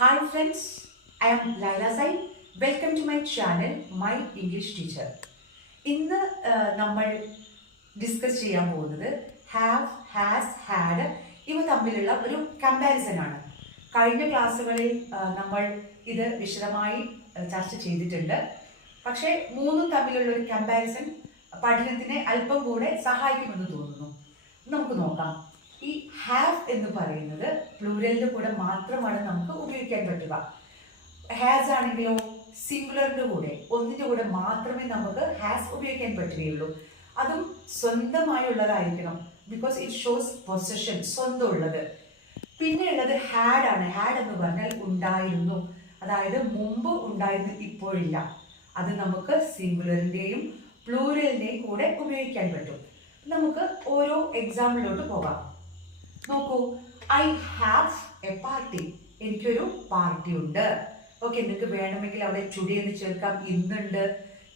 Hi friends, I am Laila Sai. Welcome to my channel, My English Teacher. ഇന്ന് നമ്മൾ discuss ചെയ്യാൻ പോകുന്നത് have, has, had ഇവ തമ്മിലുള്ള ഒരു കമ്പാരിസൺ ആണ്. കഴിഞ്ഞ ക്ലാസ്സുകളിൽ നമ്മൾ ഇത് വിശദമായി ചർച്ച ചെയ്തിട്ടുണ്ട്. പക്ഷേ മൂന്നും തമ്മിലുള്ള ഒരു കമ്പാരിസൺ പഠനത്തിനെ അല്പം കൂടെ സഹായിക്കുമെന്ന് തോന്നുന്നു. നമുക്ക് നോക്കാം. ഈ ഹാവ് എന്ന് പറയുന്നത് പ്ലൂരലിന്റെ കൂടെ മാത്രമാണ് നമുക്ക് ഉപയോഗിക്കാൻ പറ്റുക. ഹാസ് ആണെങ്കിലോ സിംഗുലറിന്റെ കൂടെ ഒന്നിന്റെ കൂടെ മാത്രമേ നമുക്ക് ഹാസ് ഉപയോഗിക്കാൻ പറ്റുകയുള്ളൂ. അതും സ്വന്തമായുള്ളതായിരിക്കണം. ബിക്കോസ് ഇറ്റ് ഷോസ് പൊസഷൻ, സ്വന്തം ഉള്ളത്. പിന്നെ ഉള്ളത് ഹാഡ് ആണ്. ഹാഡ് എന്ന് പറഞ്ഞാൽ ഉണ്ടായിരുന്നു, അതായത് മുമ്പ് ഉണ്ടായിരുന്നു, ഇപ്പോഴില്ല. അത് നമുക്ക് സിംഗുലറിന്റെയും പ്ലൂരലിന്റെയും കൂടെ ഉപയോഗിക്കാൻ പറ്റും. നമുക്ക് ഓരോ എക്സാമ്പിളിലോട്ട് പോകാം. നോക്കൂ, ഐ ഹാവ് എ പാർട്ടി. എനിക്കൊരു പാർട്ടി ഉണ്ട്. ഓക്കെ, നിങ്ങൾക്ക് വേണമെങ്കിൽ അവിടെ ടുഡേ എന്ന് ചേർക്കാം, ഇന്നുണ്ട്,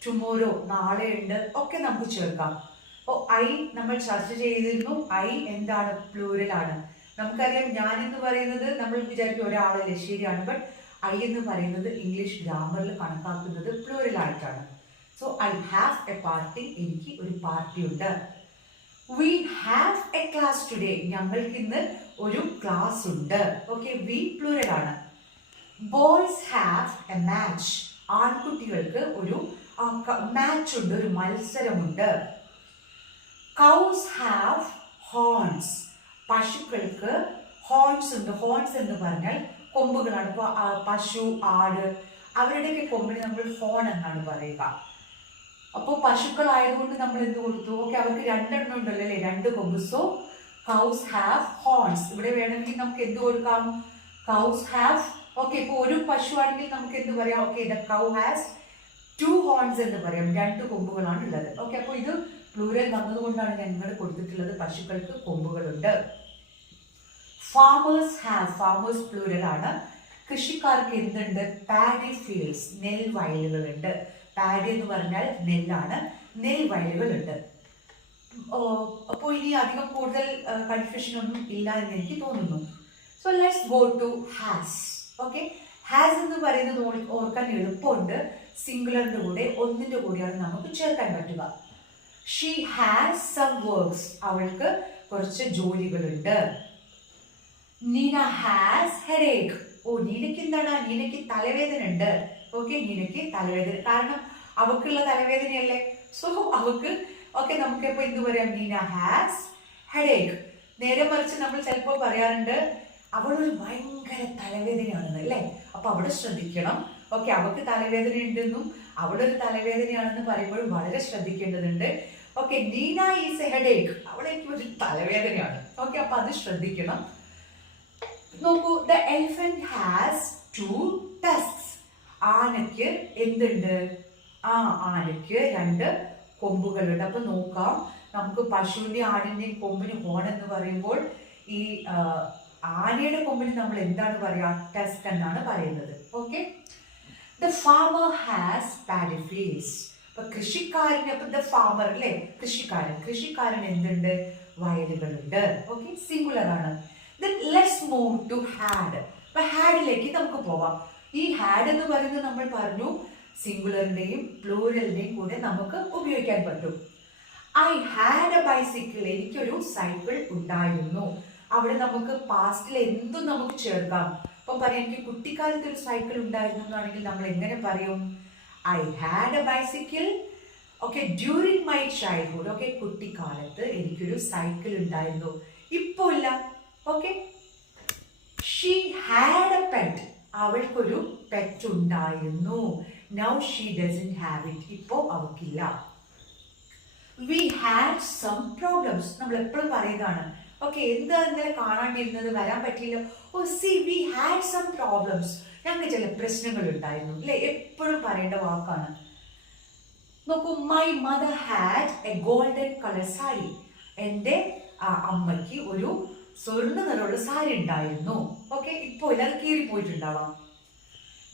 ടുമോറോ നാളെ ഉണ്ട്, ഒക്കെ നമുക്ക് ചേർക്കാം. അപ്പോൾ ഐ നമ്മൾ ചർച്ച ചെയ്തിരുന്നു. ഐ എന്താണ്? പ്ലൂരൽ ആണ്. നമുക്കറിയാം, ഞാൻ എന്ന് പറയുന്നത് നമ്മൾ വിചാരിക്കും ഒരാളല്ലേ, ശരിയാണ്. ബട്ട് ഐ എന്ന് പറയുന്നത് ഇംഗ്ലീഷ് ഗ്രാമറിൽ കണക്കാക്കുന്നത് പ്ലൂരൽ ആയിട്ടാണ്. So I have A party. എനിക്ക് ഒരു പാർട്ടി ഉണ്ട്. We have a class today. ഞങ്ങൾക്ക് ഇന്ന് ഒരു ക്ലാസ് ഉണ്ട്. ഓക്കെ, വി പ്ലൂരൽ ആണ്. Boys have a match. ആൺകുട്ടികൾക്ക് ഒരു മാച്ച് ഉണ്ട്, ഒരു മത്സരമുണ്ട്. Cows have horns. പശുക്കൾക്ക് ഹോൺസ് ഉണ്ട്. ഹോൺസ് എന്ന് പറഞ്ഞാൽ കൊമ്പുകളാണ്. ഇപ്പോൾ പശു, ആട്, അവരുടെയൊക്കെ കൊമ്പിന് നമ്മൾ ഹോൺ എന്നാണ് പറയുക. അപ്പോൾ പശുക്കളായതുകൊണ്ട് നമ്മൾ എന്ത് കൊടുത്തു? ഓക്കെ, അവർക്ക് രണ്ടെണ്ണം ഉണ്ടല്ലോ അല്ലേ, രണ്ട് കൊമ്പ്. So cows have horns. ഇവിടെ വേണമെങ്കിൽ നമുക്ക് എന്ത് കൊടുക്കാം? Cows have. ഓക്കെ, ഇപ്പോൾ ഒരു പശു ആണെങ്കിൽ നമുക്ക് എന്ത് പറയാം? Okay, the cow has 2 horns എന്ന് പറയാം. 2 കൊമ്പുകളാണ് ഉള്ളത്. ഓക്കെ, അപ്പോൾ ഇത് പ്ലൂരൽ വന്നതുകൊണ്ടാണ് ഞങ്ങൾ കൊടുത്തിട്ടുള്ളത് പശുക്കൾക്ക് കൊമ്പുകളുണ്ട്. Farmers have. ഫാമേഴ്സ് പ്ലൂരൽ ആണ്. കൃഷിക്കാർക്ക് എന്തുണ്ട്? Paddy fields, നെൽവയലുകളുണ്ട്. പാഡി എന്ന് പറഞ്ഞാൽ നെല്ലാണ്. നെൽവയലുകളുണ്ട്. അപ്പോൾ ഇനി അധികം കൂടുതൽ കൺഫ്യൂഷൻ ഒന്നും ഇല്ല എന്ന് എനിക്ക് തോന്നുന്നു. So let's go to has. Okay, has എന്ന് പറയുന്നത് ഓർക്കാൻ എളുപ്പമുണ്ട്. സിംഗുലറിന്റെ കൂടെ ഒന്നിന്റെ കൂടെയാണ് നമുക്ക് ചേർക്കാൻ പറ്റുക. She has some works. അവൾക്ക് കുറച്ച് ജോലികളുണ്ട്. Neena has headache. ഓ, നീനയ്ക്ക് എന്താണ്? നീനയ്ക്ക് തലവേദന ഉണ്ട്. ഓക്കെ, നീനയ്ക്ക് തലവേദന, കാരണം അവക്കുള്ള തലവേദനയല്ലേ. സോ അവക്ക് ഓക്കെ, നമുക്ക് ഇപ്പൊ എന്ത് പറയാം? Neena has headache. നേരെ മറിച്ച് നമ്മൾ ചിലപ്പോൾ പറയാറുണ്ട് അവളൊരു ഭയങ്കര തലവേദനയാണെന്ന്, അല്ലേ? അപ്പൊ അവിടെ ശ്രദ്ധിക്കണം. ഓക്കെ, അവക്ക് തലവേദന ഉണ്ടെന്നും അവളൊരു തലവേദനയാണെന്ന് പറയുമ്പോഴും വളരെ ശ്രദ്ധിക്കേണ്ടതുണ്ട്. Okay, Neena is a headache. അവളെനിക്ക് ഒരു തലവേദനയാണ്. ഓക്കെ, അപ്പൊ അത് ശ്രദ്ധിക്കണം. നോക്കൂ, ദ എലിഫന്റ് ഹാസ് 2 tusks. ആനയ്ക്ക് എന്തുണ്ട്? ആനയ്ക്ക് 2 കൊമ്പുകളുണ്ട്. അപ്പൊ നോക്കാം, നമുക്ക് പശുവിന്റെ ആടിന്റെയും കൊമ്പിന് ഹോൺ എന്ന് പറയുമ്പോൾ ഈ ആനയുടെ കൊമ്പിന് നമ്മൾ എന്താണ് പറയാ? ടസ്ക് എന്നാണ് പറയുന്നത്. Okay, the farmer has paddy fields. അപ്പൊ കൃഷിക്കാരന്, അപ്പൊ ദ ഫാമർ അല്ലേ, കൃഷിക്കാരൻ എന്തുണ്ട്? വയലുകളുണ്ട്. ഓക്കെ, സിംഗുലർ ആണ്. Let's move to had. അപ്പൊ ഹാഡിലേക്ക് നമുക്ക് പോവാം. ഈ ഹാഡ് എന്ന് പറയുന്നത് നമ്മൾ പറഞ്ഞു സിംഗുലറിന്റെയും പ്ലൂരലിന്റെയും കൂടെ നമുക്ക് ഉപയോഗിക്കാൻ പറ്റും. I had a bicycle. എനിക്കൊരു സൈക്കിൾ ഉണ്ടായിരുന്നു. അവിടെ നമുക്ക് പാസ്റ്റിൽ എന്തും നമുക്ക് ചേർക്കാം. അപ്പം പറയാം, എനിക്ക് കുട്ടിക്കാലത്ത് ഒരു സൈക്കിൾ ഉണ്ടായിരുന്നു എന്നാണെങ്കിൽ നമ്മൾ എങ്ങനെ പറയും? I had a bicycle. Okay, during my childhood. Okay, കുട്ടിക്കാലത്ത് എനിക്കൊരു സൈക്കിൾ ഉണ്ടായിരുന്നു, ഇപ്പോ ഇല്ല. Okay, she had a pet. അവൾക്കൊരു പെറ്റ് ഉണ്ടായിരുന്നു. Now she doesn't have it. ഇപ്പോ അവൾക്കില്ല. We had some problems. നമ്മൾ എപ്പോഴും പറയുന്നതാണ്. ഓക്കെ, എന്താ ഇന്നലെ കാണാണ്ടിരുന്നത്? വരാൻ പറ്റിയില്ല. Oh see, we had some problems. ഞങ്ങൾക്ക് ചില പ്രശ്നങ്ങൾ ഉണ്ടായിരുന്നു, അല്ലെ? എപ്പോഴും പറയേണ്ട വാക്കാണ്. നോക്കൂ, my mother had a golden colour sari. എൻ്റെ അമ്മയ്ക്ക് ഒരു സ്വർണ്ണ നിറമുള്ള സാരി ഉണ്ടായിരുന്നു. ഓക്കെ, ഇപ്പോൾ ഇല്ല, അത് കീറിപ്പോയിട്ടുണ്ടാവാം.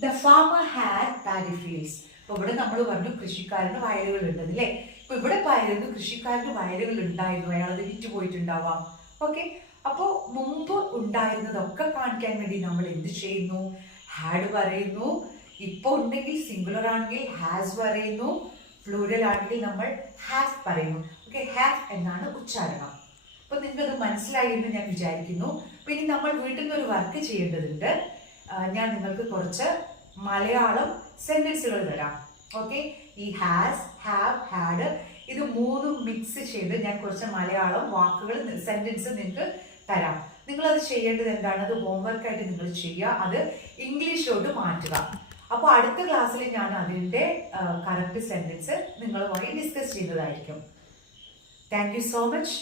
The farmer had paddy fields. ഇപ്പൊ ഇവിടെ നമ്മൾ പറഞ്ഞു കൃഷിക്കാരന് വയലുകൾ ഉണ്ടെന്ന്, അല്ലേ? ഇപ്പൊ ഇവിടെ പറയുന്നത് കൃഷിക്കാരന് വയലുകൾ ഉണ്ടായിരുന്നു, അയാൾ അത് വിറ്റുപോയിട്ടുണ്ടാവാം. ഓക്കെ, അപ്പോൾ മുമ്പ് ഉണ്ടായിരുന്നതൊക്കെ കാണിക്കാൻ വേണ്ടി നമ്മൾ എന്ത് ചെയ്യുന്നു? ഹാഡ് പറയുന്നു. ഇപ്പോൾ ഉണ്ടെങ്കിൽ സിംഗുലർ ആണെങ്കിൽ ഹാസ് പറയുന്നു. പ്ലൂരൽ ആണെങ്കിൽ നമ്മൾ ഹാവ് പറയുന്നു. ഓക്കെ, ഹാവ് എന്നാണ് ഉച്ചാരണം. അപ്പൊ നിങ്ങൾക്കത് മനസ്സിലായി എന്ന് ഞാൻ വിചാരിക്കുന്നു. അപ്പൊ ഇനി നമ്മൾ വീട്ടിൽ നിന്ന് ഒരു വർക്ക് ചെയ്യേണ്ടതുണ്ട്. ഞാൻ നിങ്ങൾക്ക് കുറച്ച് മലയാളം സെന്റൻസുകൾ തരാം. ഓക്കെ, ഈ ഹാസ്, ഹാവ്, ഹാഡ് ഇത് മൂന്നും മിക്സ് ചെയ്ത് ഞാൻ കുറച്ച് മലയാളം വാക്കുകൾ സെന്റൻസ് നിങ്ങൾക്ക് തരാം. നിങ്ങളത് ചെയ്യേണ്ടത് എന്താണ്? അത് ഹോംവർക്കായിട്ട് നിങ്ങൾ ചെയ്യുക, അത് ഇംഗ്ലീഷിലോട്ട് മാറ്റുക. അപ്പോൾ അടുത്ത ക്ലാസ്സിൽ ഞാൻ അതിൻ്റെ കറക്റ്റ് സെന്റൻസ് നിങ്ങളുമായി ഡിസ്കസ് ചെയ്യുന്നതായിരിക്കും. Thank you so much.